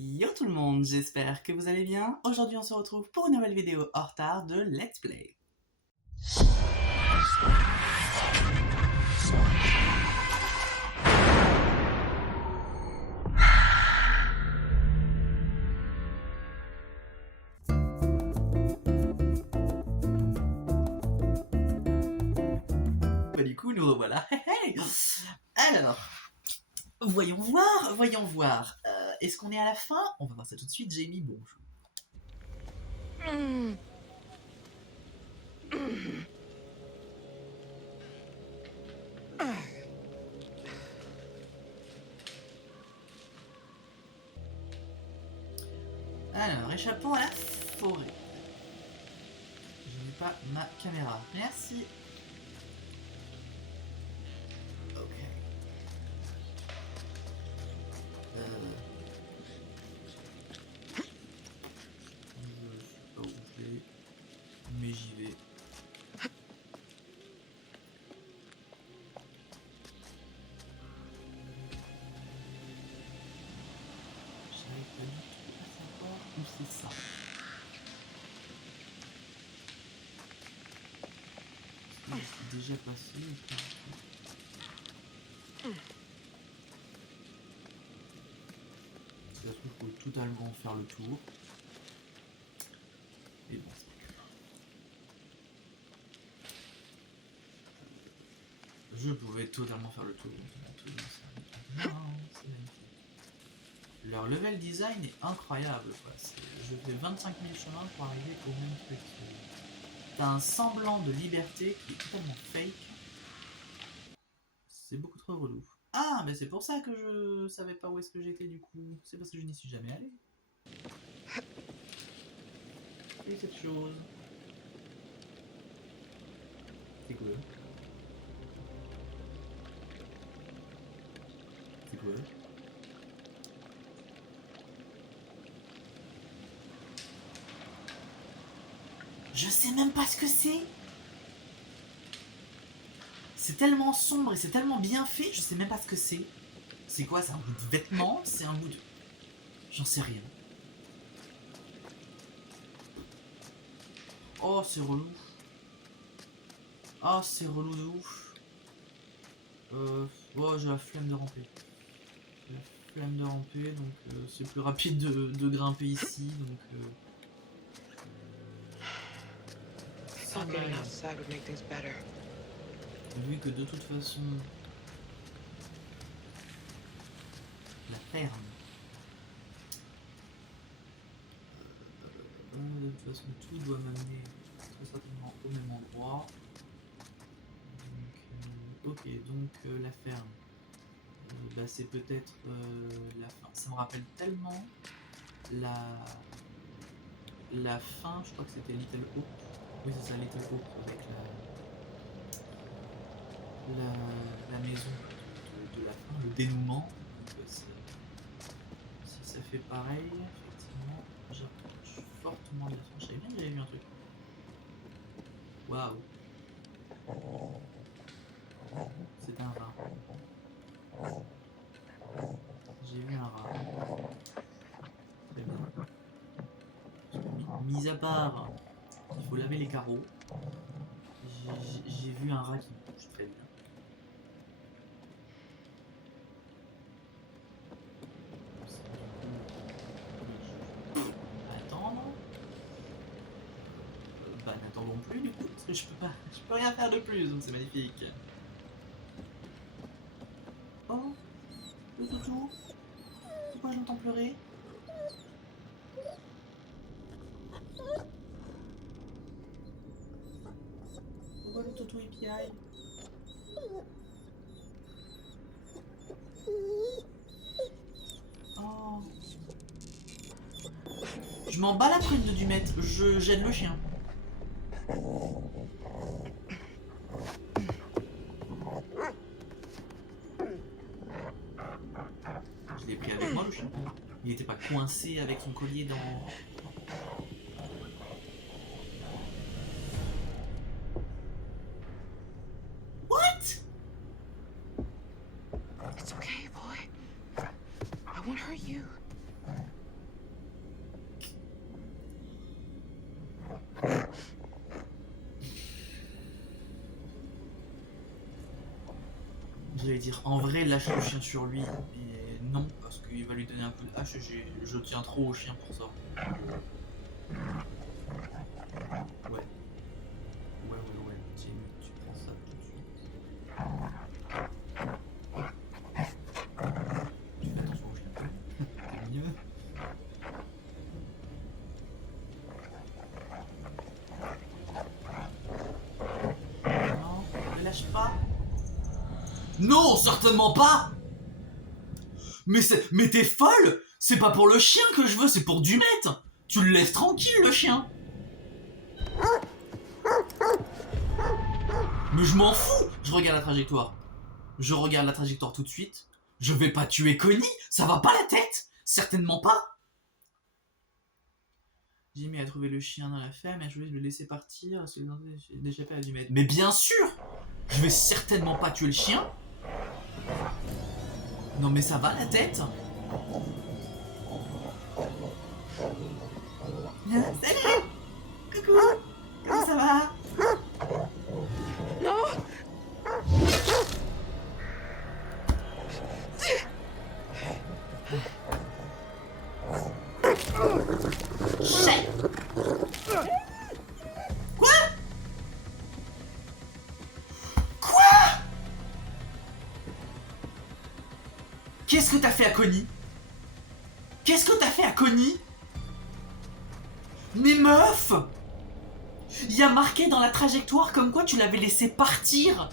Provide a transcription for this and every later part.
Yo tout le monde, j'espère que vous allez bien. Aujourd'hui on se retrouve pour une nouvelle vidéo en retard de Let's Play. Bah du coup nous revoilà. Alors, voyons voir. Est-ce qu'on est à la fin? On va voir ça tout de suite, Jamie, bonjour. Alors, échappons à la forêt. Je n'ai pas ma caméra. Merci. Ok. Je sais pas où je vais, mais j'y vais. Je savais pas du tout à savoir où c'est ça. C'est déjà passé ou pas? Ça se trouve, il faut totalement faire le tour. Et bon, c'est pas grave. Je pouvais totalement faire le tour. Non, c'est magnifique. Leur level design est incroyable, quoi. Je fais 25 000 chemins pour arriver au même truc. T'as un semblant de liberté qui est totalement fake. C'est beaucoup trop relou. Ah, mais c'est pour ça que je savais pas où est-ce que j'étais du coup. C'est parce que je n'y suis jamais allé. Et cette chose. C'est quoi? C'est quoi? Je sais même pas ce que c'est. C'est tellement sombre et c'est tellement bien fait, je sais même pas ce que c'est. C'est quoi? C'est un bout de vêtement? C'est un bout de... J'en sais rien. Oh, c'est relou. Ah, c'est relou de ouf. Oh, j'ai la flemme de ramper. J'ai la flemme de ramper, donc c'est plus rapide de grimper ici, donc... Vu que de toute façon... La ferme... de toute façon, tout doit m'amener très certainement au même endroit. Donc, ok, donc la ferme. Bah, c'est peut-être la fin. Ça me rappelle tellement la fin, je crois que c'était Little Hope. Oui, c'est ça, Little Hope, avec la maison de la fin, le dénouement. Donc, si ça fait pareil, effectivement, j'approche fortement de la fin. Je savais bien que j'avais vu un truc. Waouh! C'est un rat. J'ai vu un rat. Très bien. Mis à part, il faut laver les carreaux. J'ai vu un rat qui bouge très bien. Attendre. Bah n'attendons plus du coup, parce que je peux rien faire de plus, donc c'est magnifique. Oh, le toutou. Pourquoi je l'entends pleurer? Pourquoi le toutou il piaille? Oh. Je m'en bats la prune de Dumet, je gêne le chien. Je l'ai pris avec moi le chien. Il était pas coincé avec son collier dans... What? It's okay, boy. I won't hurt you. j'allais dire, en vrai, lâche le chien sur lui. Et non, parce qu'il va lui donner un coup de hache. Je tiens trop au chien pour ça. Ouais. Ouais. Tiens, tu prends ça tout de suite. Tu fais attention au chien. C'est mieux. Non, ne lâche pas. Non, certainement pas. Mais t'es folle. C'est pas pour le chien que je veux, c'est pour Dumet. Tu le laisses tranquille, le chien. Mais je m'en fous. Je regarde la trajectoire. Je regarde la trajectoire tout de suite. Je vais pas tuer Connie. Ça va pas la tête. Certainement pas. Jimmy a trouvé le chien dans la ferme et je voulais le laisser partir parce qu'il d'échapper à Dumet. Mais bien sûr. Je vais certainement pas tuer le chien. Non mais ça va la tête. Salut. Coucou. Comment ça va? Non. Chais. Quoi? Qu'est-ce que t'as fait à Connie? Qu'est-ce que t'as fait à Connie? Mais meuf! Il y a marqué dans la trajectoire comme quoi tu l'avais laissé partir.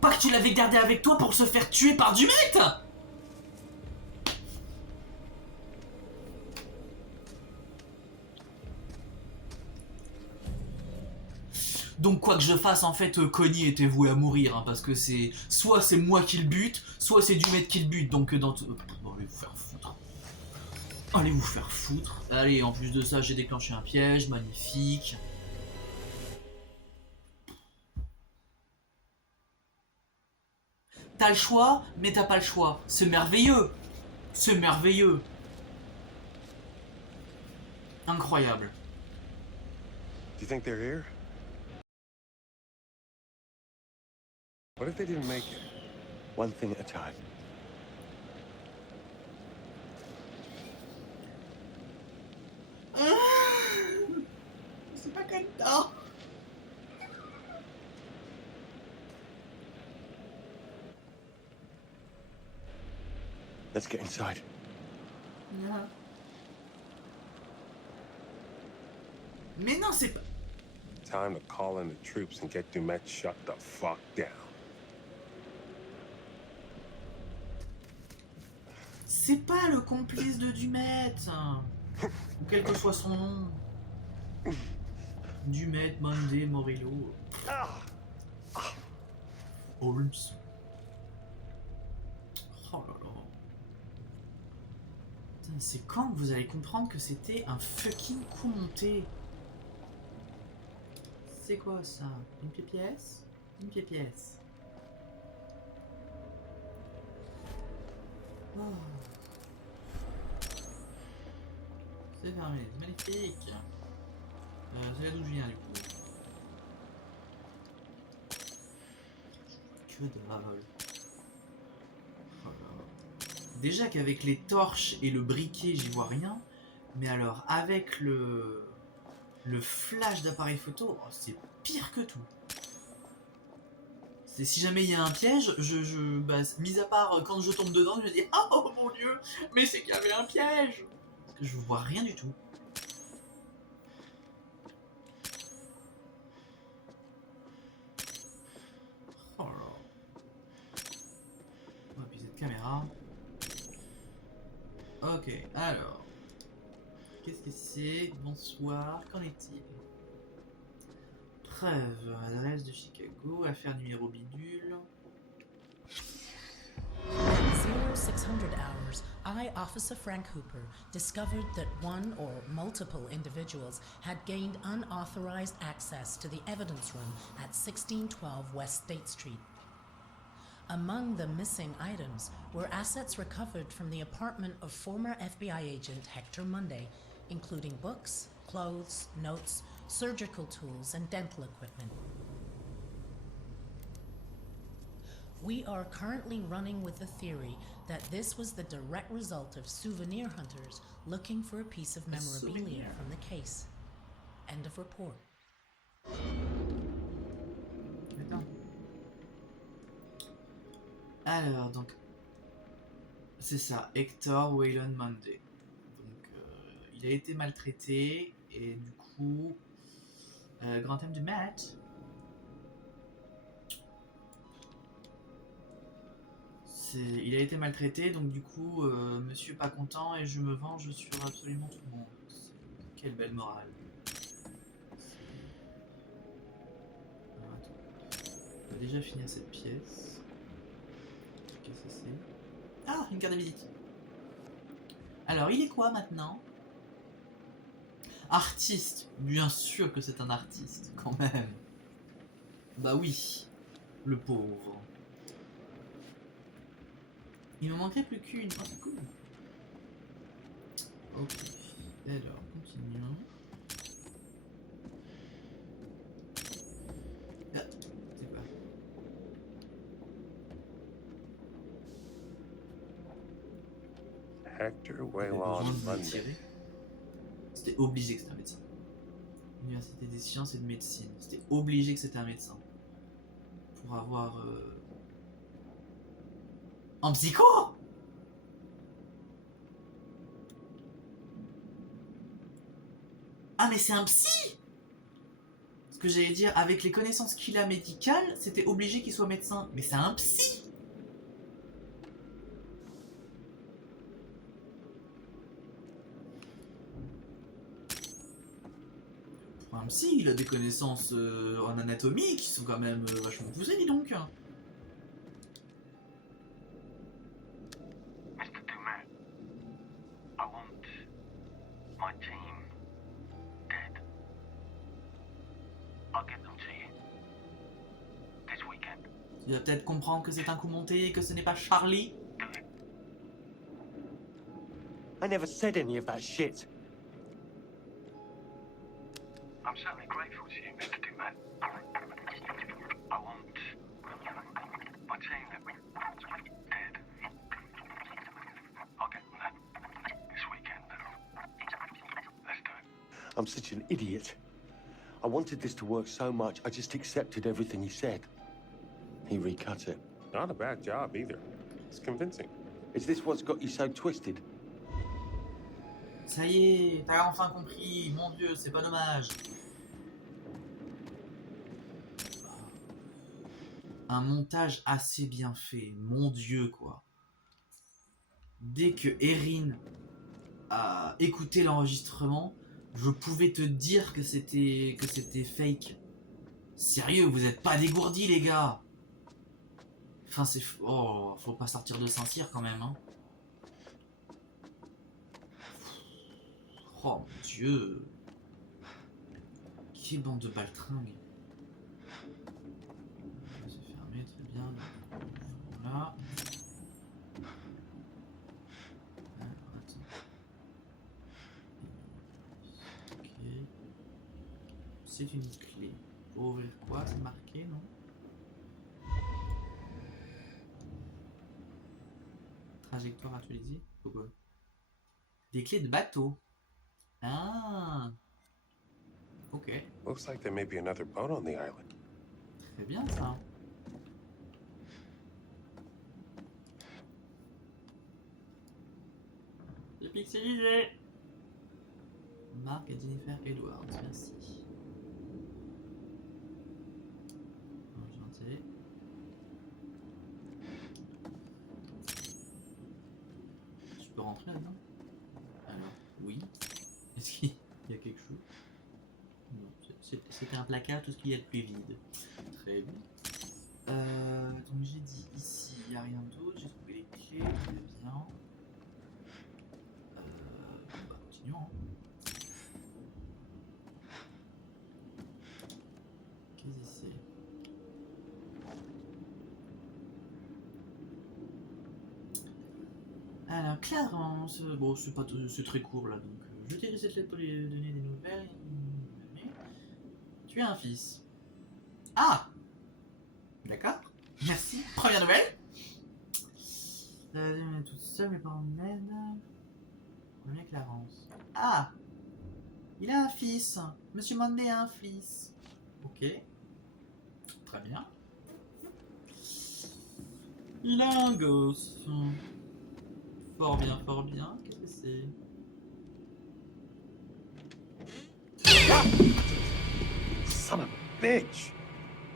Pas que tu l'avais gardé avec toi pour se faire tuer par Dumet. Donc quoi que je fasse, en fait, Connie était voué à mourir, hein, parce que c'est... Soit c'est moi qui le bute, soit c'est Dumet qui le bute, donc dans... allez vous faire foutre. Allez vous faire foutre. Allez, en plus de ça, j'ai déclenché un piège, magnifique. T'as le choix, mais t'as pas le choix. C'est merveilleux. C'est merveilleux. Incroyable. Do you think they're here? What if they didn't make it? One thing at a time. C'est pas comme ça. Let's get inside. Non. Mais non, c'est pas... Time to call in the troops and get Dumet shut the fuck down. C'est pas le complice de Dumet. Ou quel que soit son nom. Dumet, Monday, Morillo. Holmes. Oh là là. Putain, c'est quand que vous allez comprendre que c'était un fucking coup monté? C'est quoi ça? Une pièce? Une pièce. Oh. C'est fermé, c'est magnifique. C'est là d'où je viens du coup. Que dalle. Oh là. Déjà qu'avec les torches et le briquet j'y vois rien. Mais alors avec le flash d'appareil photo, oh, c'est pire que tout. C'est si jamais il y a un piège, bah, mis à part quand je tombe dedans, je me dis oh mon dieu, mais c'est qu'il y avait un piège. Parce que je vois rien du tout. Oh là là. On va appuyer cette caméra. Ok, alors. Qu'est-ce que c'est? Bonsoir, qu'en est-il? Preuve, adresse de Chicago, affaire numéro bidule. 0600 hours, I, Officer Frank Hooper, discovered that one or multiple individuals had gained unauthorized access to the evidence room at 1612 West State Street. Among the missing items were assets recovered from the apartment of former FBI agent Hector Monday, including books, clothes, notes, surgical tools, and dental equipment. We are currently running with the theory that this was the direct result of souvenir hunters looking for a piece of memorabilia souvenir. from the case. End of report. Attends. Alors, donc. C'est ça, Hector Waylon Monday. Donc, il a été maltraité, et du coup. Grand thème du match. Il a été maltraité, donc du coup, monsieur pas content et je me venge sur absolument tout le monde. Quelle belle morale. Alors, attends. On va déjà finir cette pièce. Qu'est-ce que c'est? Ah, une carte de visite. Alors, il est quoi maintenant? Artiste. Bien sûr que c'est un artiste, quand même. Bah oui, le pauvre. Il me manquerait plus qu'une. Oh, c'est cool. Ok. Alors, continuons. Ah, c'est quoi? Hector J'avais besoin Waylon de me Monday. tirer. C'était obligé que c'était un médecin. Université des sciences et de médecine. C'était obligé que c'était un médecin. Pour avoir... En psycho? Ah mais c'est un psy! Ce que j'allais dire, avec les connaissances qu'il a médicales, c'était obligé qu'il soit médecin. Mais c'est un psy! Pour un psy, il a des connaissances en anatomie qui sont quand même vachement poussées, dis donc. Mr. Dumas, I want my team dead. I'll get them to you this weekend. Tu vas peut-être comprendre que c'est un coup monté et que ce n'est pas Charlie. Do it. I never said any of that shit. I'm certainly grateful to you, Mr. Dumas. I want my team dead. I'll get them that this weekend. Let's do it. I'm such an idiot. I wanted this to work so much, I just accepted everything he said. He recut it. Not a bad job either. It's convincing. Is this what's got you so twisted? Ça y est, t'as enfin compris. Mon Dieu, c'est pas dommage. Un montage assez bien fait. Mon Dieu, quoi. Dès que Erin a écouté l'enregistrement, je pouvais te dire que c'était fake. Sérieux, vous êtes pas dégourdis, les gars. Enfin, c'est... Oh, faut pas sortir de Saint-Cyr, quand même, hein. Oh, mon Dieu. Quelle bande de baltringues. C'est fermé, très bien. Voilà. Alors, attends. Ok. C'est une clé. Pour ouvrir quoi? C'est marqué, non? Trajectoire actualisée? Pourquoi? Des clés de bateau. Ah. Ok. Looks like there may be another boat on the island. Très bien ça. C'est pixelisé. Marc et Jennifer Edwards, merci. Enchanté. Je peux rentrer là-dedans? Alors, oui. Est-ce qu'il y a quelque chose? Non, c'était un placard, tout ce qu'il y a de plus vide. Très bien. Donc j'ai dit ici, il n'y a rien d'autre, j'ai trouvé les clés, très bien. Bah, continuons. Hein. Qu'est-ce que c'est? Alors, Clarence, bon, c'est pas c'est très court là, donc je t'ai cette lettre pour lui donner des nouvelles. Tu as un fils. Ah! D'accord. Merci. Première nouvelle. Toute seule, mes parents m'aident. Problème avec Clarence. Ah, il a un fils. Monsieur Monday a un fils. Ok. Très bien. Il a un gosse. Fort bien, fort bien. Qu'est-ce que c'est? Son of a bitch.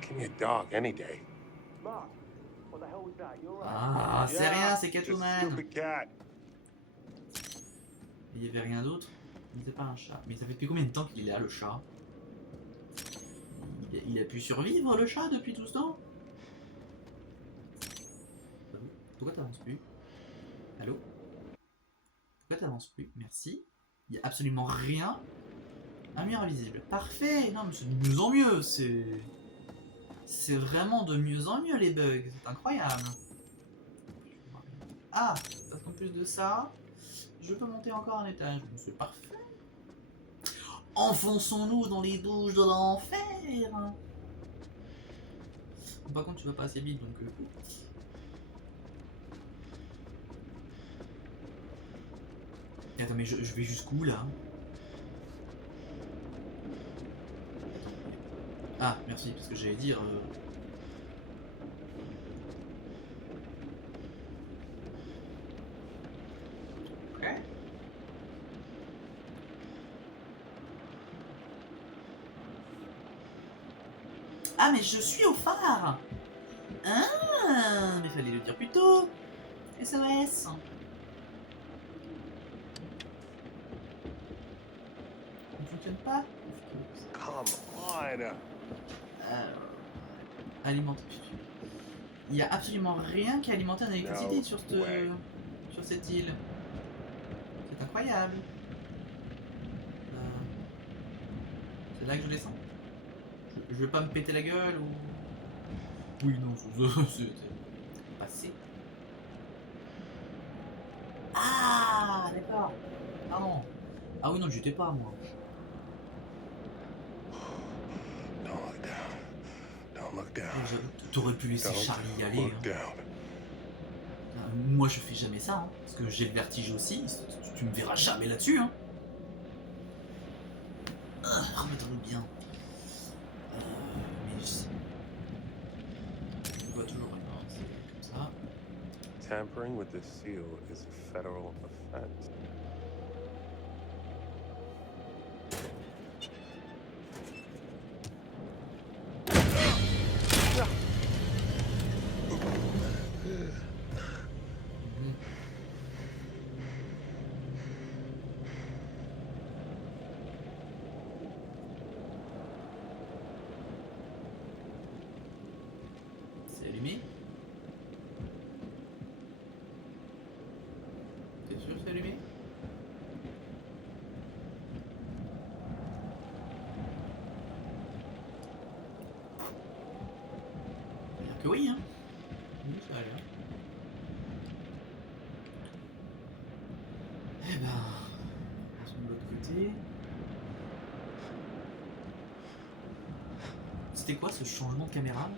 Give me a dog any day. Mark, what the hell was that? You alright? Ah, c'est rien, c'est just a Catwoman. stupid cat. Il y avait rien d'autre. Il n'était pas un chat. Mais ça fait depuis combien de temps qu'il est là, le chat? Il a pu survivre, le chat, depuis tout ce temps? Pourquoi t'avances plus? Allô? Pourquoi t'avances plus? Merci. Il n'y a absolument rien. Un mur invisible. Parfait! Non, mais c'est de mieux en mieux. C'est vraiment de mieux en mieux, les bugs. C'est incroyable. Ah! Parce qu'en plus de ça, je peux monter encore un étage. C'est parfait. Enfonçons-nous dans les douches de l'enfer. Par contre, tu vas pas assez vite, donc... Attends, mais je vais jusqu'où, là? Ah, merci, parce que j'allais dire... Ok. Ah, mais je suis au phare! Ah, mais fallait le dire plus tôt! SOS! Ne fonctionne pas? Come on. Alimenter. Il n'y a absolument rien qui alimente en électricité No sur way. cette île. C'est incroyable. C'est là que je descends? Je vais pas me péter la gueule ou... Oui, non, c'est passé. Ah, d'accord. Ah non. Ah oui, non, j'étais pas, moi. Don't look down. Don't look down. T'aurais pu laisser Don't Charlie y aller. look Hein. down. Moi, je fais jamais ça, hein, parce que j'ai le vertige aussi. Tu me verras jamais là-dessus. Hein. Remettons-nous bien. Mais je vois toujours comme ça. Tampering with the seal is a federal offense. C'est allumé. T'es sûr que c'est allumé? Que oui, hein. Oui, ça a l'air. Eh ben, passons de l'autre côté. C'était quoi ce changement de caméra là?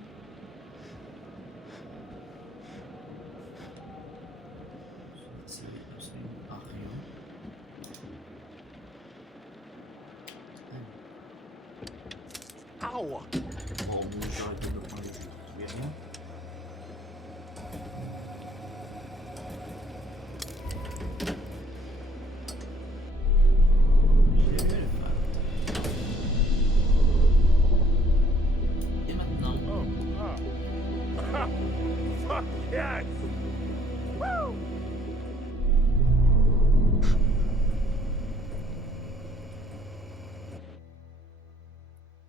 C'est absolument pas rien. Ow! Bon, j'arrête de me prendre les yeux. Rien. J'ai vu le phare. Et maintenant, Fuck yes! Woo!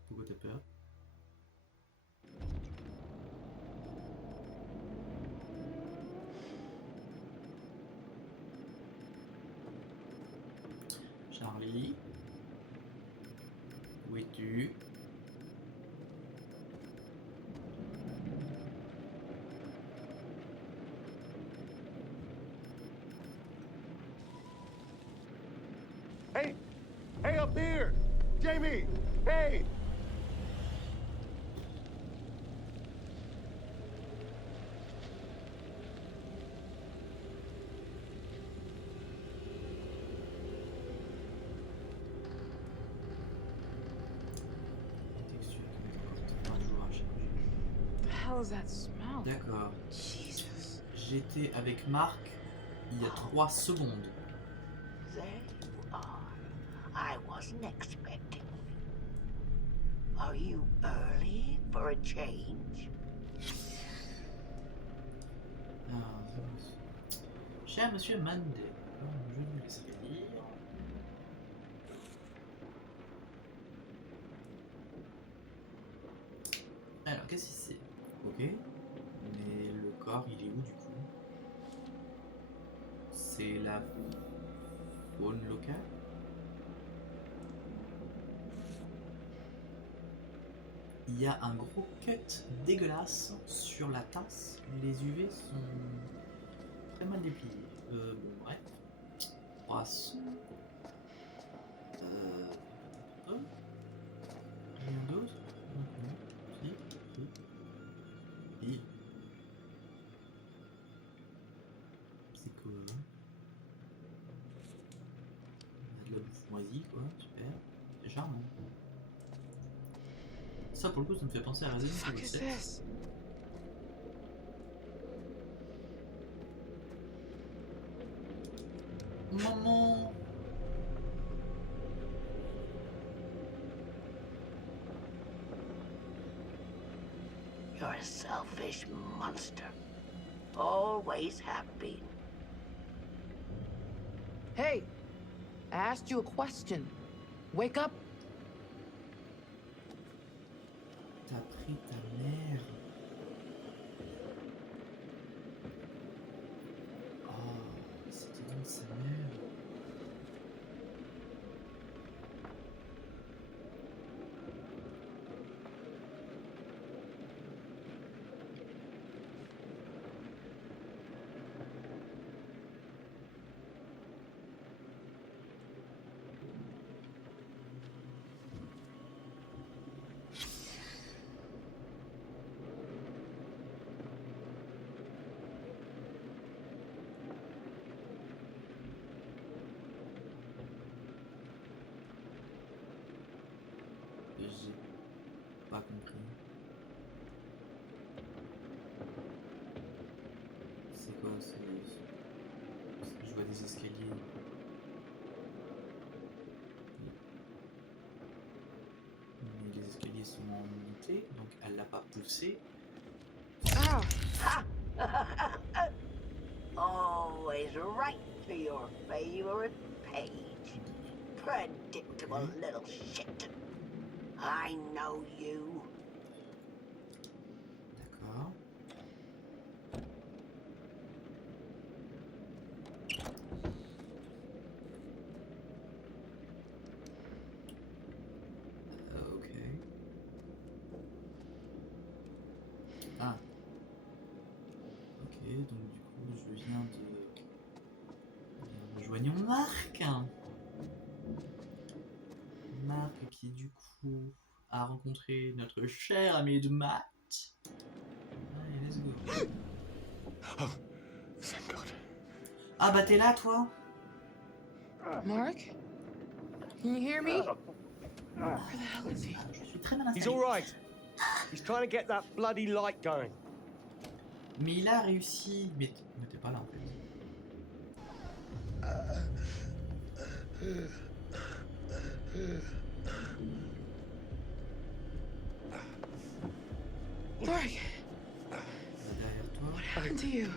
pourquoi t'as peur? Charlie, où es-tu? Hey! Hey, up here! Jamie! Hey! hell is that smell? D'accord. Jesus. J'étais avec Marc il y a 3 secondes. There you are. I wasn't expecting you. Are you early for a change? Cher Monsieur Monday, je vous laisserai lire. Alors, qu'est-ce que c'est? Ok. Mais le corps, il est où du coup? C'est la faune locale? Il y a un gros cut dégueulasse sur la tasse. Les UV sont très mal dépliés. Bon, bref. Passons. Rien d'autre? Si. Si. C'est quoi? On a de la bouffe moisie, quoi. Super. C'est charmant. Ça, pour le coup, ça me fait penser à What the Resident fuck Evil is 7. this? Maman! You're a selfish monster. Always have been. Hey, I asked you a question. Wake up. T'as pris ta mère. Oh, c'était donc sa mère. J'ai pas compris. C'est quoi? Je vois des escaliers. Mais les escaliers sont en montée, donc elle l'a pas poussé. Ah! Always right to your favorite page. Predictable little shit. I know you. D'accord. Ok. Ah. Ok, donc du coup, je viens de... Rejoignons Marc. Marc qui du coup a rencontré notre cher ami de maths. Allez, let's go. Oh, thank God. Ah bah t'es là toi? Mark? Can you hear me? Where the hell is he? Je suis très mal He's installé. all right. He's trying to get that bloody light going. Mais il a réussi. Mais t'es pas là en fait. Mark, Derrière toi. what happened to you?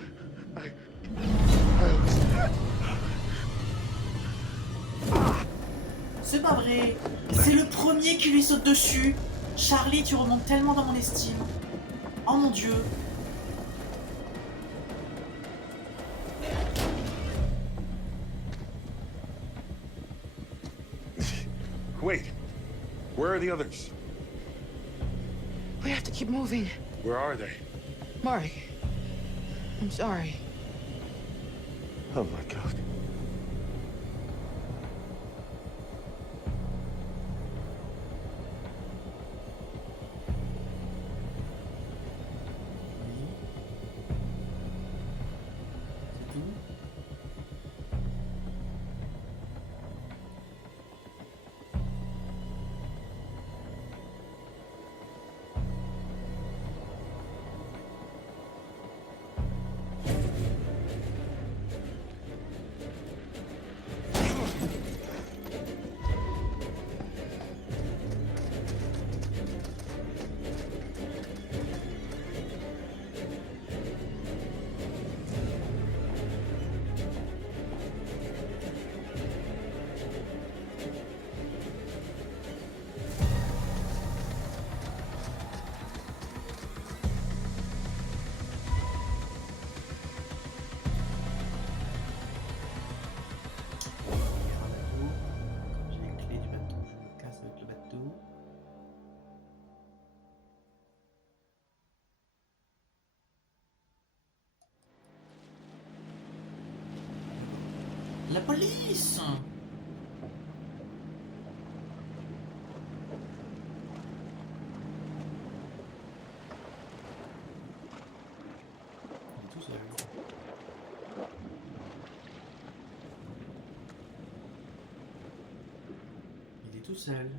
C'est pas vrai. C'est le premier qui lui saute dessus. Charlie, tu remontes tellement dans mon estime. Oh mon dieu. Wait. Where are the others? We have to keep moving. Where are they? Mark, I'm sorry. Oh my God. C'est tout. La police! Il est tout seul. Il est tout seul.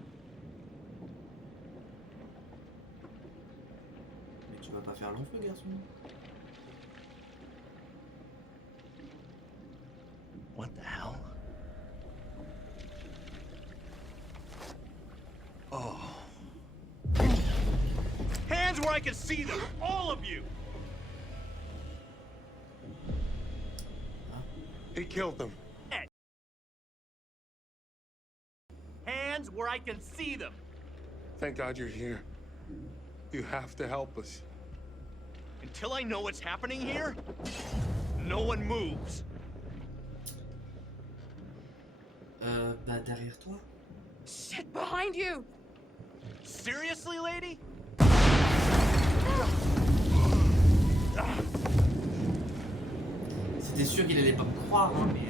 Mais tu vas pas faire long feu, garçon. What the hell? Oh. Hands where I can see them! All of you! He killed them. Hands where I can see them! Thank God you're here. You have to help us. Until I know what's happening here, no one moves. Bah derrière toi. Shit behind you! Seriously, lady? C'était sûr qu'il allait pas me croire, hein, mais...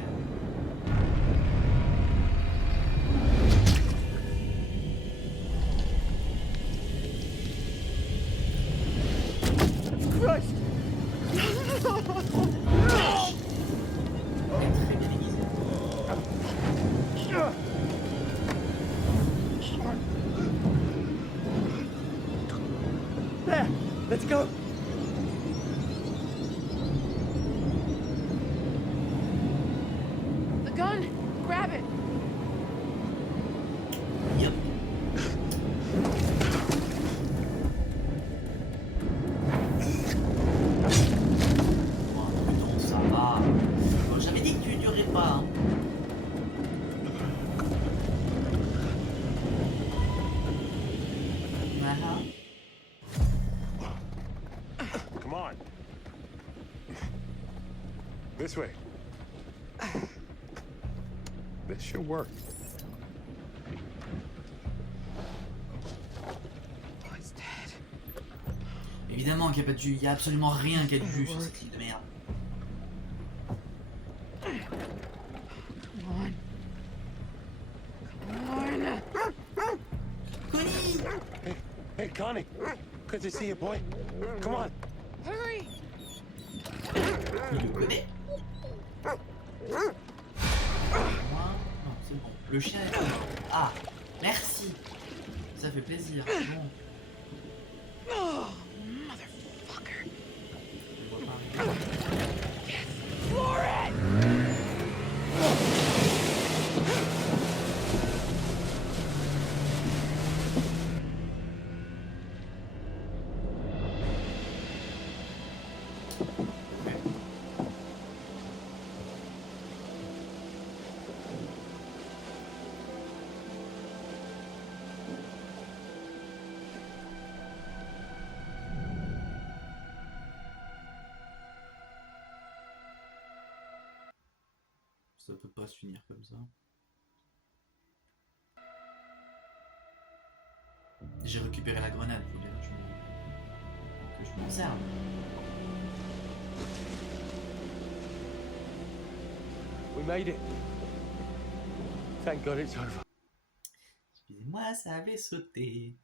Christ! Il est très bien aiguisé. There! Let's go! The gun! Grab it! Yep. Oh, non, ça va. Bon, j'avais dit que tu durais pas. Hein. Voilà. Come on. This way. This should work. Oh, he's dead. Évidemment qu'il n'y a pas de jus, il n'y a absolument rien qui a de jus sur cette île de merde. Come on. Come on. Connie! Hey, Connie. Good to see you, boy. Come on. Hurry! Il le connaît. Moi, non, c'est bon. Le chien est mort. Ah, merci. Ça fait plaisir. Bon. Oh, motherfucker! Je vois pas arriver. Floor it! Ça peut pas se finir comme ça. J'ai récupéré la grenade, faut bien que je m'en serve. We made it. Thank God it's over. Excusez-moi, ça avait sauté.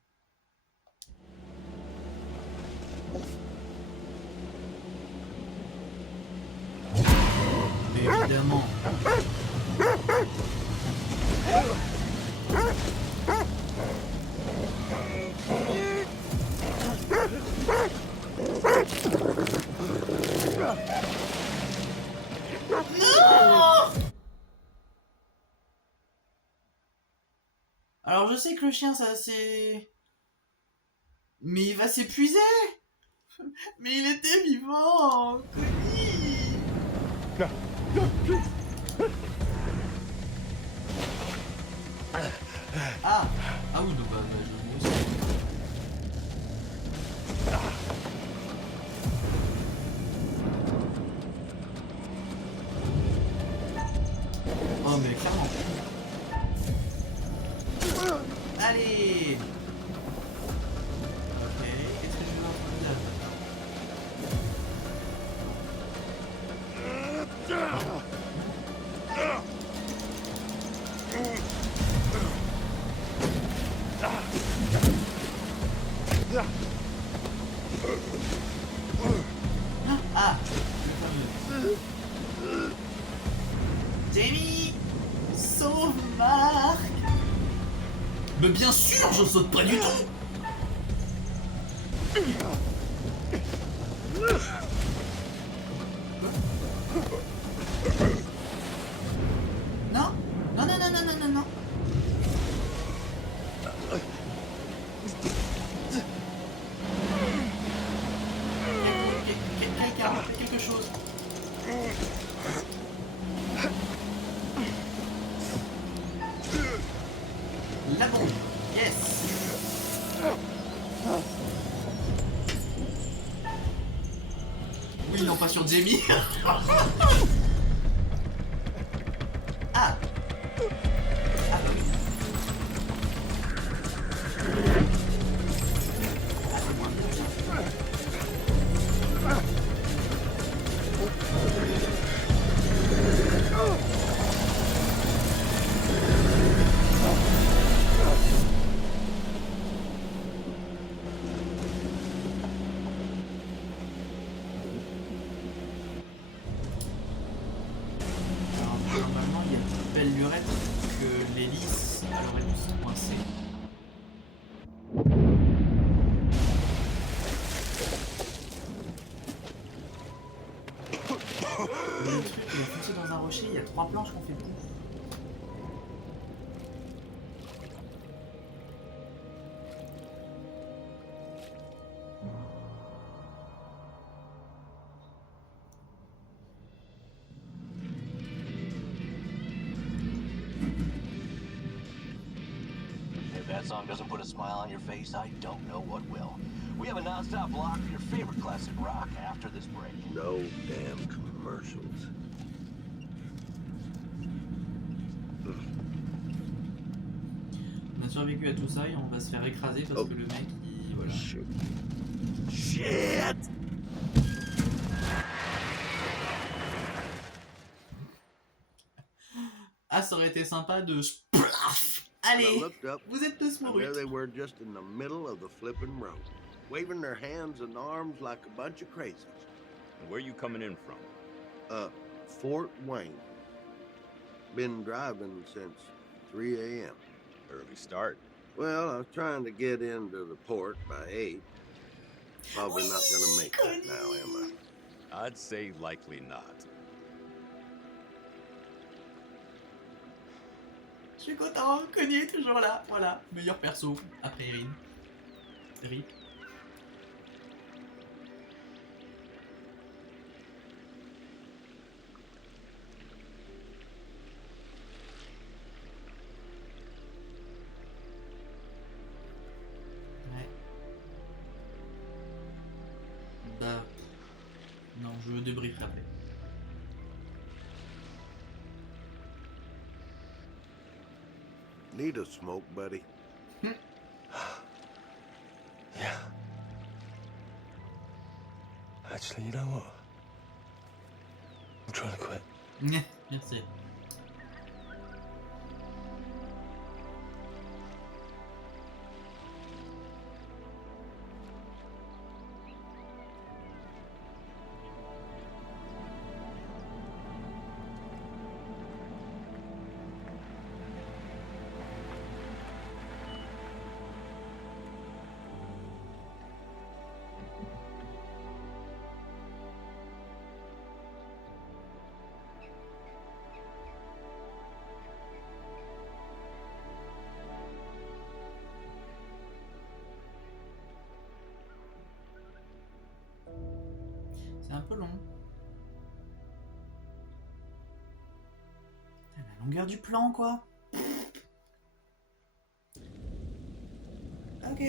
Mais évidemment. Alors je sais que le chien ça c'est... Mais il va s'épuiser. Mais il était vivant. Connie. Ah oui donc bah je aussi. Oh mais clairement. Allez. Ok, qu'est-ce que je vais en faire maintenant? Mais bien sûr, je saute pas du tout. Non, non, non, non, non, non, non, non. Quelqu'un, fais quelque chose. La bombe. Yes. Oui, non, pas sur Jamie. Ah. Ah, bah oui. Ah, c'est moins bien. Alors, normalement, il y a une petite belle lurette que l'hélice, alors elle est coincée. Le truc, il a foncé dans un rocher, il y a 3 planches qu'on fait pouf. If that song doesn't put a smile on your face, I don't know what will. We have a non-stop block for your favorite classic rock after this break. No damn commercials. On a survécu à tout ça et on va se faire écraser parce que le mec, il... Voilà. Shit! Ah, ça aurait été sympa de... Splaf. Allez, looked up, vous êtes tous and mourus. there they were just in the middle of the flipping road, waving their hands and arms like a bunch of crazies. Where you coming in from? Fort Wayne. Been driving since 3 a.m. Early start. Well, I was trying to get into the port by 8. Probably not gonna make that now, am I? I'd say likely not. Je suis content, Connie est toujours là, voilà. Meilleur perso, après Erin. Rip. Ouais. Bah... Non, je débrieferai après. Need a smoke, buddy? Yeah. Actually, you know what? I'm trying to quit. Merci. C'est un peu long. Putain, la longueur du plan, quoi. Ok.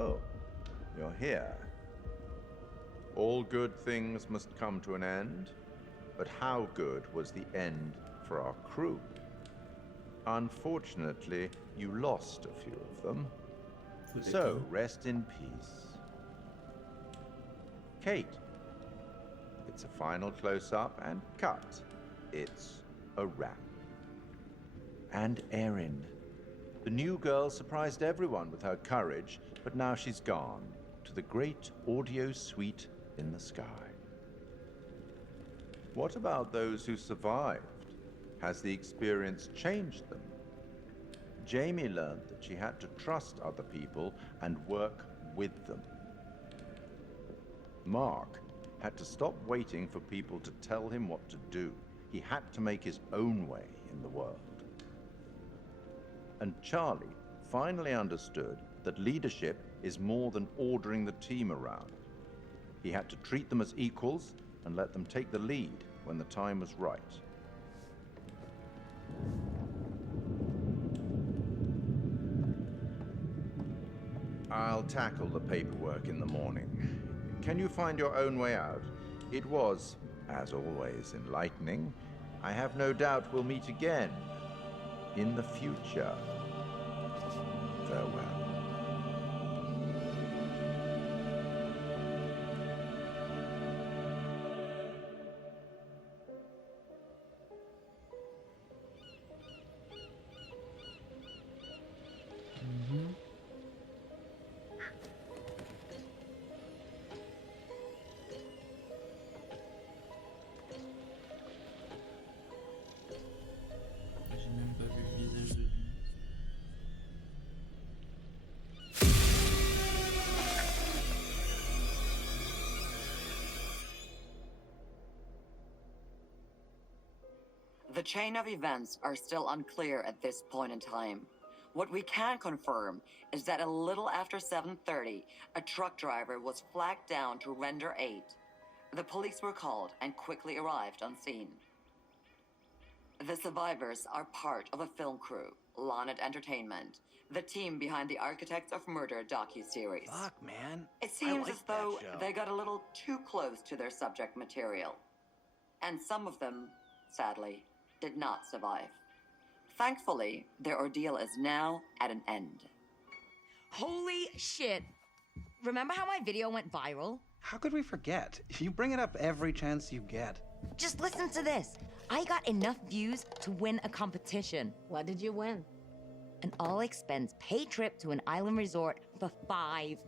Oh, you're here. All good things must come to an end, but how good was the end for our crew? Unfortunately, you lost a few of them. So, rest in peace. Kate. It's a final close-up and cut. It's a wrap. And Erin. The new girl surprised everyone with her courage, but now she's gone to the great audio suite in the sky. What about those who survived? Has the experience changed them? Jamie learned that she had to trust other people and work with them. Mark had to stop waiting for people to tell him what to do. He had to make his own way in the world. And Charlie finally understood that leadership is more than ordering the team around. He had to treat them as equals and let them take the lead when the time was right. I'll tackle the paperwork in the morning. Can you find your own way out? It was, as always, enlightening. I have no doubt we'll meet again in the future. Farewell. J'ai même pas vu le visage de lui. The chain of events are still unclear at this point in time. What we can confirm is that a little after 7:30, a truck driver was flagged down to render aid. The police were called and quickly arrived on scene. The survivors are part of a film crew, Lonnet Entertainment, the team behind the Architects of Murder docuseries. Fuck, man. It seems like as though that show. they got a little too close to their subject material. And some of them, sadly, did not survive. Thankfully, their ordeal is now at an end. Holy shit. Remember how my video went viral? How could we forget? You bring it up every chance you get. Just listen to this. I got enough views to win a competition. What did you win? An all-expense paid trip to an island resort for 5.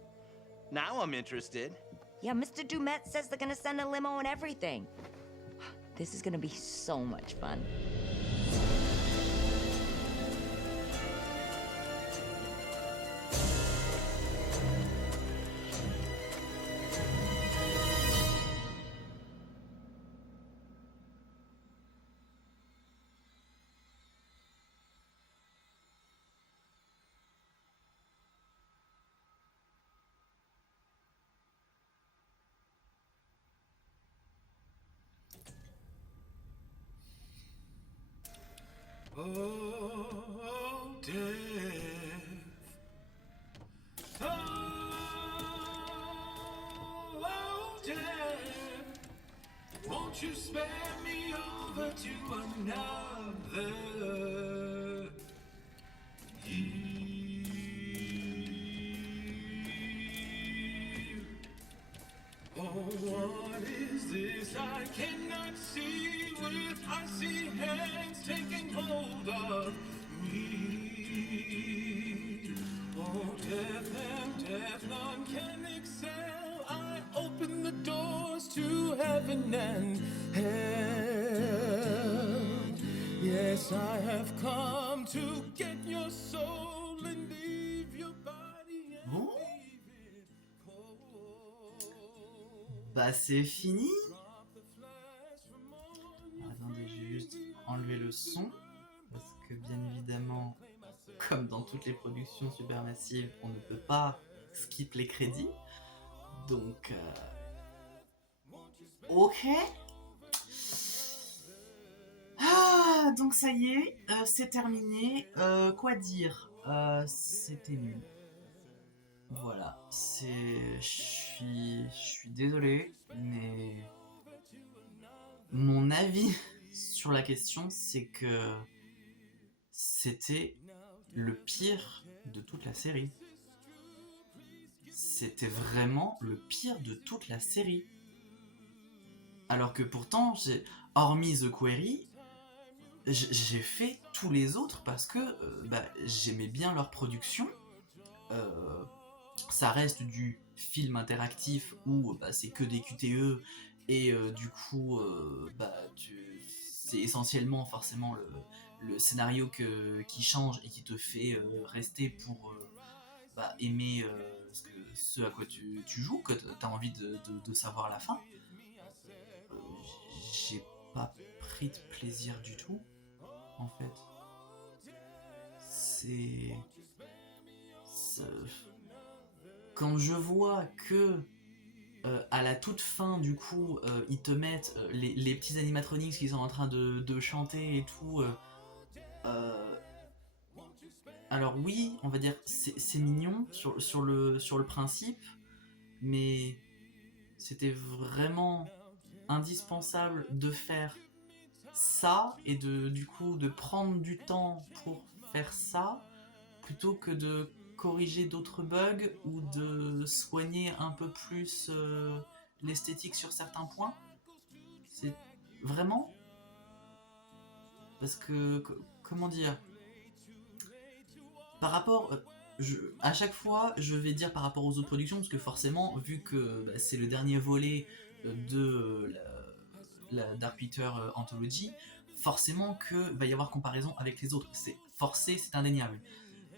Now I'm interested. Yeah, Mr. Dumet says they're gonna send a limo and everything. This is gonna be so much fun. Oh, death. Oh, death. Won't you spare me over to another year? Oh, what is this I cannot see with icy hands taking hold of me? Oh, death and death, none can excel. I open the doors to heaven and hell. Yes, I have come to get your soul and leave your body and Bon. Bah c'est fini. Attendez, j'ai juste enlevé le son parce que bien évidemment, comme dans toutes les productions supermassives, on ne peut pas skip les crédits. Donc, ok. Ah, donc ça y est, c'est terminé. Quoi dire? C'était nul. Voilà, je suis désolé, mais mon avis sur la question, c'est que c'était le pire de toute la série. C'était vraiment le pire de toute la série. Alors que pourtant, hormis The Quarry, j'ai fait tous les autres parce que j'aimais bien leur production. Ça reste du film interactif où c'est que des QTE et du coup c'est essentiellement forcément le scénario qui change et qui te fait rester pour aimer ce à quoi tu joues, que tu as envie de savoir la fin. J'ai pas pris de plaisir du tout, en fait. Quand je vois que à la toute fin, du coup, ils te mettent les petits animatronics qui sont en train de chanter et tout. Alors oui, on va dire c'est mignon sur le principe, mais c'était vraiment indispensable de faire ça et du coup de prendre du temps pour faire ça plutôt que de corriger d'autres bugs ou de soigner un peu plus l'esthétique sur certains points. C'est vraiment parce que comment dire, par rapport à chaque fois je vais dire par rapport aux autres productions, parce que forcément vu que c'est le dernier volet de la Dark Peter Anthology, forcément que va y avoir comparaison avec les autres, c'est forcé, c'est indéniable.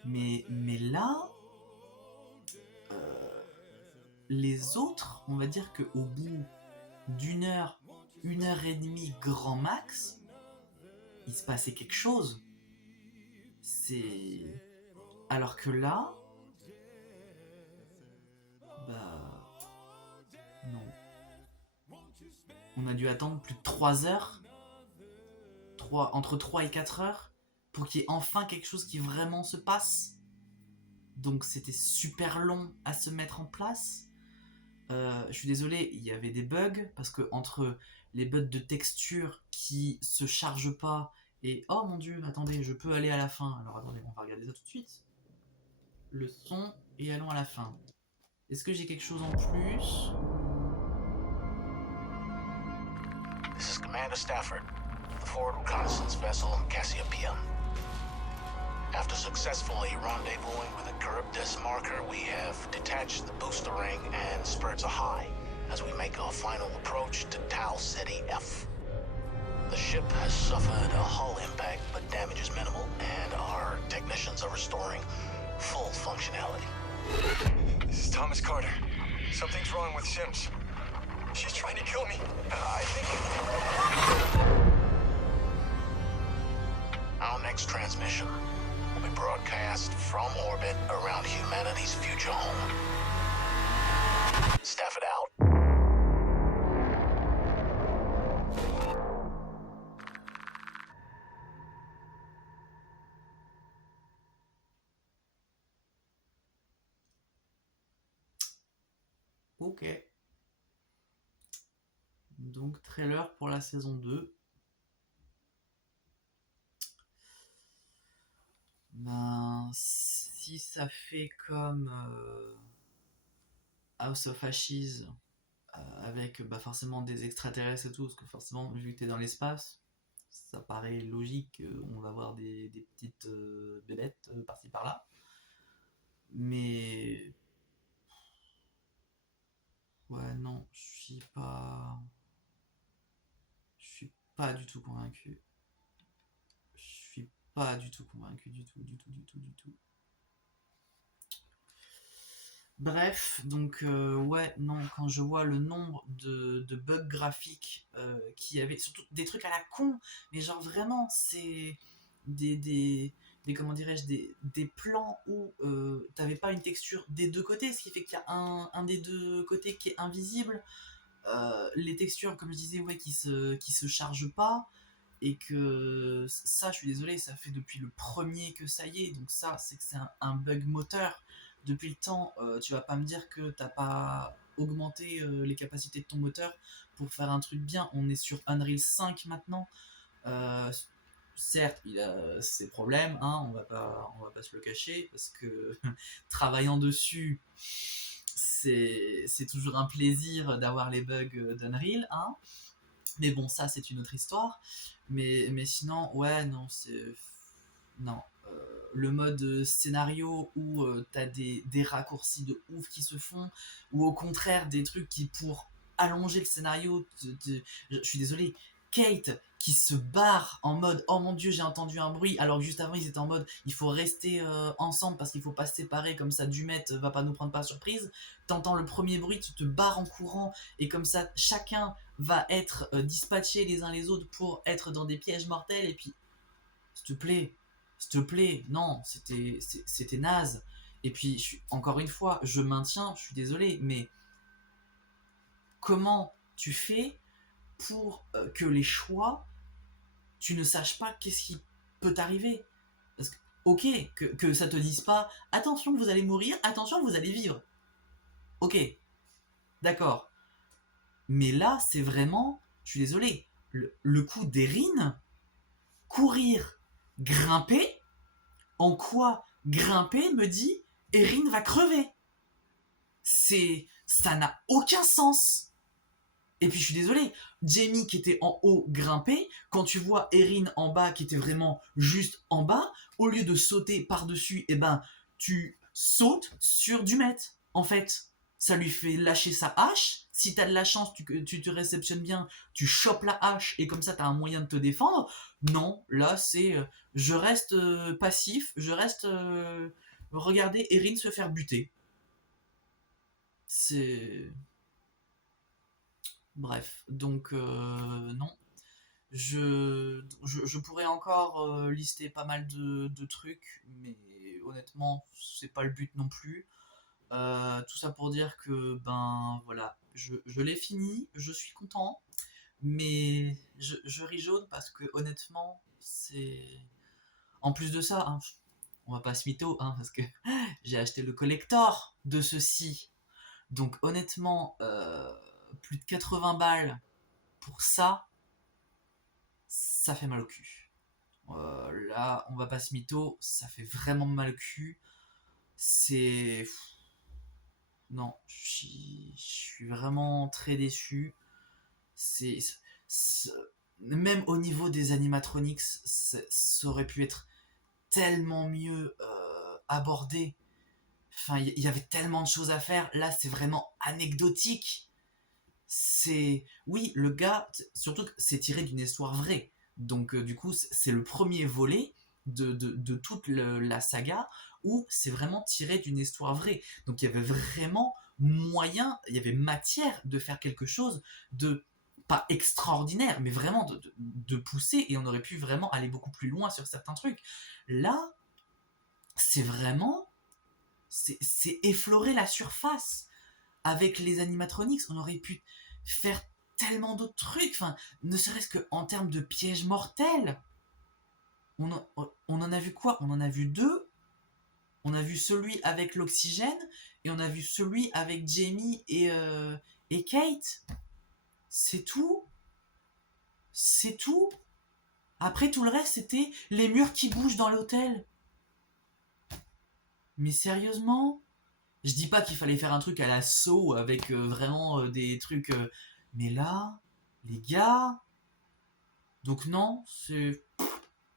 Mais là, les autres, on va dire qu'au bout d'une heure et demie grand max, il se passait quelque chose. Alors que là, non. On a dû attendre plus de 3 heures, entre 3 et 4 heures, pour qu'il y ait enfin quelque chose qui vraiment se passe. Donc c'était super long à se mettre en place. Je suis désolé, il y avait des bugs, parce que entre les bugs de texture qui se chargent pas, et oh mon dieu, attendez, je peux aller à la fin. Alors attendez, on va regarder ça tout de suite. Le son, et allons à la fin. Est-ce que j'ai quelque chose en plus? This is Commander Stafford, the forward reconnaissance vessel Cassiopeia. After successfully rendezvousing with the Charybdis marker, we have detached the booster ring and spurts a high as we make our final approach to Tau Ceti F. The ship has suffered a hull impact, but damage is minimal, and our technicians are restoring full functionality. This is Thomas Carter. Something's wrong with Sims. She's trying to kill me. I think... Our next transmission will be broadcast from orbit around humanity's future home. Stafford out. Ok. Donc trailer pour la saison 2. Si ça fait comme House of Ashes, avec forcément des extraterrestres et tout, parce que forcément vu que t'es dans l'espace, ça paraît logique, on va voir des petites bébêtes par-ci par-là. Mais ouais, non, je suis pas du tout convaincu. Pas du tout convaincu, du tout. Bref, donc ouais, non, quand je vois le nombre de bugs graphiques qu'il y avait, surtout des trucs à la con, mais genre vraiment, c'est comment dirais-je, des plans où t'avais pas une texture des deux côtés, ce qui fait qu'il y a un des deux côtés qui est invisible, les textures, comme je disais, ouais, qui se chargent pas, et que ça, je suis désolé, ça fait depuis le premier que ça y est, donc ça, c'est que c'est un bug moteur. depuis le temps, tu vas pas me dire que t'as pas augmenté les capacités de ton moteur pour faire un truc bien. On est sur Unreal 5 maintenant. Certes, il a ses problèmes, hein, on va pas se le cacher, parce que travaillant dessus, c'est toujours un plaisir d'avoir les bugs d'Unreal, hein. Mais bon, ça c'est une autre histoire. Mais sinon, ouais, non, non. Le mode scénario où t'as des raccourcis de ouf qui se font, ou au contraire des trucs qui, pour allonger le scénario, je suis désolé, Kate qui se barre en mode oh mon dieu j'ai entendu un bruit, alors que juste avant ils étaient en mode il faut rester ensemble parce qu'il faut pas se séparer, comme ça Dumet va pas nous prendre par surprise. T'entends le premier bruit, tu te barres en courant, et comme ça chacun va être dispatché les uns les autres pour être dans des pièges mortels. Et puis s'il te plaît, non, c'était naze. Et puis encore une fois, je maintiens, je suis désolé, mais comment tu fais pour que les choix, tu ne saches pas qu'est-ce qui peut t'arriver? Parce que, ok, que ça te dise pas attention vous allez mourir, attention vous allez vivre. Ok, d'accord. Mais là, c'est vraiment, je suis désolé, le coup d'Erin, courir, grimper, en quoi grimper me dit Erin va crever? Ça n'a aucun sens. Et puis je suis désolé, Jamie qui était en haut grimpé, quand tu vois Erin en bas qui était vraiment juste en bas, au lieu de sauter par-dessus, eh ben tu sautes sur Dumet. En fait, ça lui fait lâcher sa hache. Si t'as de la chance, tu te réceptionnes bien, tu chopes la hache et comme ça t'as un moyen de te défendre. Non, là c'est je reste passif, je reste regarder Erin se faire buter. C'est... Bref, donc non. Je pourrais encore lister pas mal de trucs, mais honnêtement, c'est pas le but non plus. Tout ça pour dire que, ben voilà, je l'ai fini, je suis content, mais je ris jaune parce que honnêtement, c'est... En plus de ça, hein, on va pas se mytho, hein, parce que j'ai acheté le collector de ceci. Donc honnêtement, plus de 80 balles pour ça, ça fait mal au cul. Là, on va pas se mytho, ça fait vraiment mal au cul. C'est... Non, je suis vraiment très déçu. Même au niveau des animatronics, ça aurait pu être tellement mieux abordé. Enfin, il y avait tellement de choses à faire. Là, c'est vraiment anecdotique. Oui, le gars, surtout que c'est tiré d'une histoire vraie. Donc, du coup, c'est le premier volet de toute la saga où c'est vraiment tiré d'une histoire vraie. Donc, il y avait vraiment moyen, il y avait matière de faire quelque chose de pas extraordinaire, mais vraiment de pousser, et on aurait pu vraiment aller beaucoup plus loin sur certains trucs. Là, c'est vraiment... C'est effleurer la surface. Avec les animatronics, on aurait pu faire tellement d'autres trucs. Enfin, ne serait-ce qu'en termes de pièges mortels. On en a vu quoi? On en a vu 2. On a vu celui avec l'oxygène, et on a vu celui avec Jamie et Kate. C'est tout. C'est tout. Après, tout le reste, c'était les murs qui bougent dans l'hôtel. Mais sérieusement, je dis pas qu'il fallait faire un truc à la Saw avec vraiment des trucs... mais là, les gars... Donc non, c'est...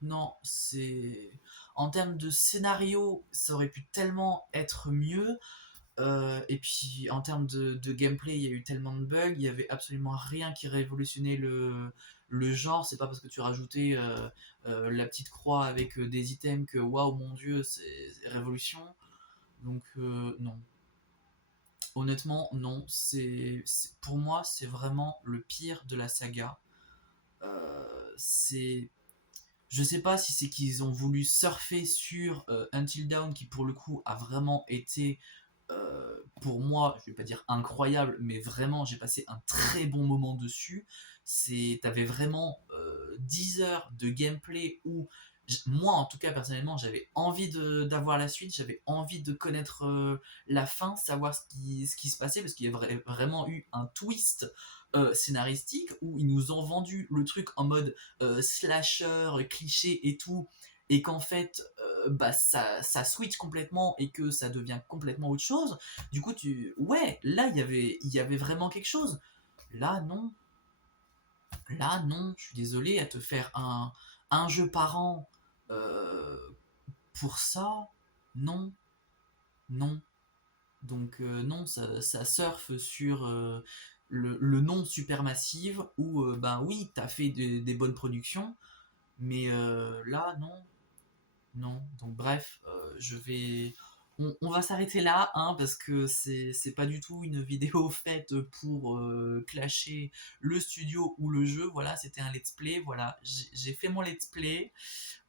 Non, c'est... En termes de scénario, ça aurait pu tellement être mieux. Et puis, en termes de gameplay, il y a eu tellement de bugs. Il y avait absolument rien qui révolutionnait le genre. C'est pas parce que tu rajoutais la petite croix avec des items que waouh mon dieu c'est révolution. Donc non, honnêtement non, pour moi c'est vraiment le pire de la saga. Je sais pas si c'est qu'ils ont voulu surfer sur Until Dawn, qui pour le coup a vraiment été pour moi, je vais pas dire incroyable, mais vraiment j'ai passé un très bon moment dessus. T'avais vraiment 10 heures de gameplay où moi en tout cas personnellement j'avais envie d'avoir la suite, j'avais envie de connaître la fin, savoir ce qui se passait, parce qu'il y a vraiment eu un twist scénaristique où ils nous ont vendu le truc en mode slasher, cliché et tout, et qu'en fait ça switch complètement et que ça devient complètement autre chose. Du coup ouais, là il y avait vraiment quelque chose. Là non, je suis désolé, à te faire un jeu par an pour ça, non. Donc non, ça surfe sur le non Supermassive où ben oui, t'as fait des bonnes productions, mais là non. Donc bref, on va s'arrêter là, hein, parce que c'est pas du tout une vidéo faite pour clasher le studio ou le jeu. Voilà, c'était un let's play. Voilà, j'ai fait mon let's play.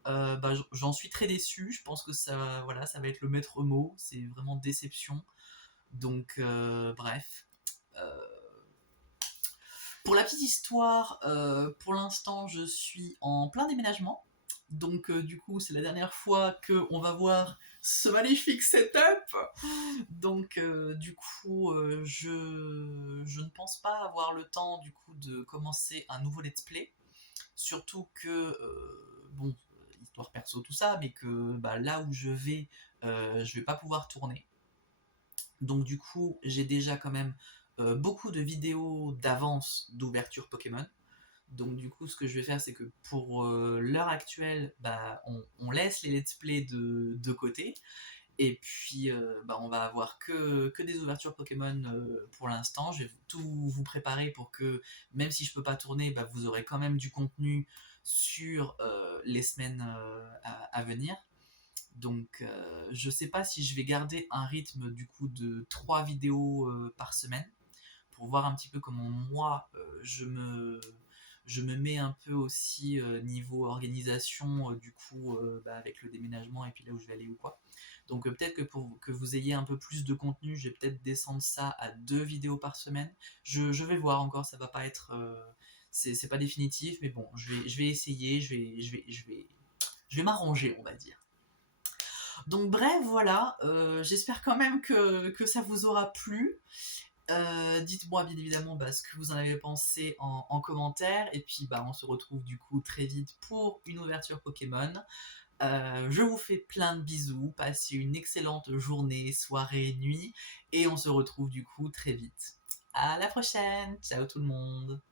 J'en suis très déçu. Je pense que ça va être le maître mot. C'est vraiment déception. Donc bref. Pour la petite histoire, pour l'instant, je suis en plein déménagement. Donc du coup, c'est la dernière fois qu'on va voir ce magnifique setup. Donc du coup, je ne pense pas avoir le temps du coup de commencer un nouveau let's play. Surtout que, bon, histoire perso tout ça, mais que là où je vais pas pouvoir tourner. Donc du coup, j'ai déjà quand même beaucoup de vidéos d'avance d'ouverture Pokémon. Donc du coup, ce que je vais faire, c'est que pour l'heure actuelle, on laisse les let's play de côté. Et puis, on va avoir que des ouvertures Pokémon pour l'instant. Je vais tout vous préparer pour que, même si je peux pas tourner, vous aurez quand même du contenu sur les semaines à venir. Donc, je sais pas si je vais garder un rythme du coup de 3 vidéos par semaine, pour voir un petit peu comment moi je me mets un peu aussi niveau organisation du coup avec le déménagement et puis là où je vais aller ou quoi. Donc peut-être que pour que vous ayez un peu plus de contenu, je vais peut-être descendre ça à 2 vidéos par semaine. Je vais voir encore, ça va pas être c'est pas définitif, mais bon, je vais essayer, je vais m'arranger, on va dire. Donc bref, voilà, j'espère quand même que ça vous aura plu. Dites-moi bien évidemment ce que vous en avez pensé en commentaire, et puis on se retrouve du coup très vite pour une ouverture Pokémon. Je vous fais plein de bisous, passez une excellente journée, soirée, nuit, et on se retrouve du coup très vite. À la prochaine, ciao tout le monde.